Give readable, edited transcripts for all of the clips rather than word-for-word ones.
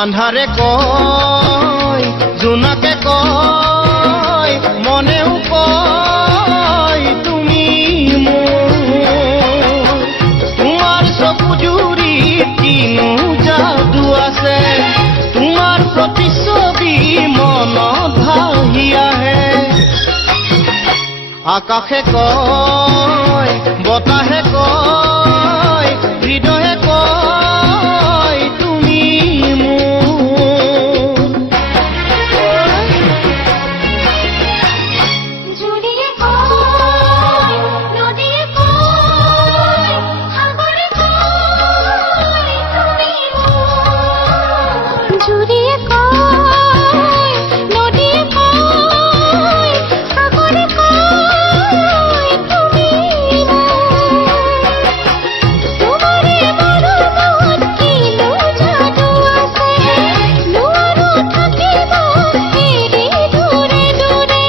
আন্ধাৰে কয় জোনাকে কয় মনেও কয় তুমি মোৰ তোমাৰ চকু জুৰিত কিনো যাদু আছে তোমাৰ প্ৰতিচ্ছবি মনত ভাহি আহে আকাশে কয় বতাহে কয় হৃদয়ে কয় তুমি মোৰ জুৰিয়ে কয় নদীয়ে কয় সাগৰে কয় তুমি মোৰ জুৰিয়ে কয় নদীয়ে কয় সাগৰে কয় তুমি তোমাৰে মনত কিনো যাদু আছে নোৱাৰো থাকিব এৰি দূৰে দূৰে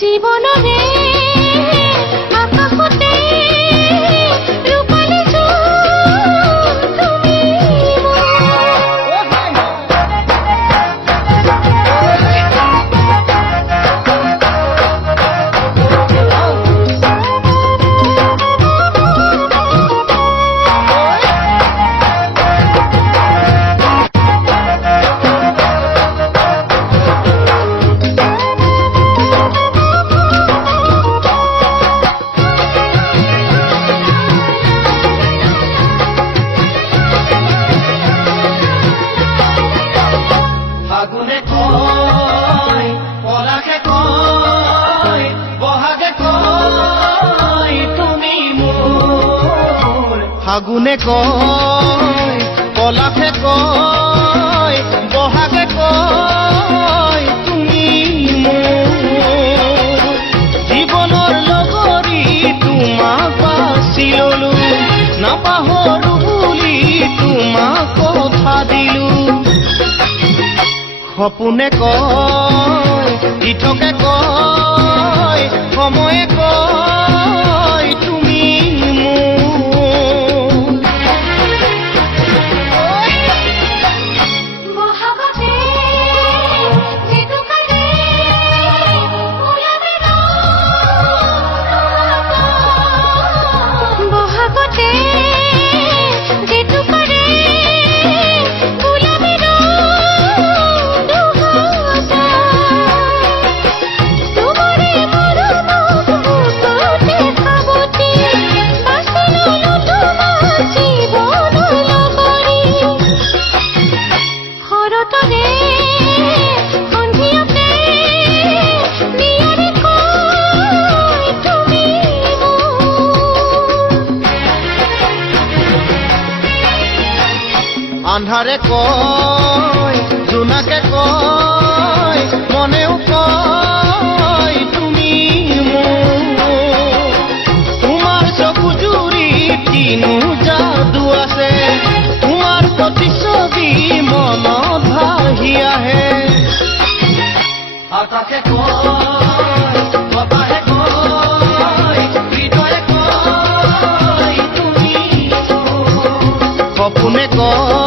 জীৱনৰে আকাশতে ৰূপালী জোন তুমি ফাগুনে কয় পলাশে কয় বহাগে কয় তুমি মোৰ ফাগুনে কয় পলাশে কয় বহাগে কয় তুমি মোৰ জীৱনৰ লগৰী তোমাক বাছি ললো নাপাহৰো বুলি তোমাক কথা দিলো সপোনে কয় ইঠকে কয় সময়ে কয় তুমি মোৰ বহাগতে জেতুকাৰে ওলাবে বহাগতে জেতুকাৰে ওলাবে তোমাৰে মৰমক বুকুতে সাৱটি বাছি ললো তোমাক জীৱন লগৰী শৰতৰে সন্ধিয়াতে নিয়াৰে কয় তুমি আন্ধাৰে কয় জোনাকে কয় মনেও কয় তুমি মোৰ তোমাৰ চকু জুৰিত কিনো যাদু আছে তোমাৰ প্ৰতিচ্ছবি মনত ভাহি আহে আকাশে কয় বতাহে কয় হৃদয়ে কয় তুমি মোৰ সপোনে কয়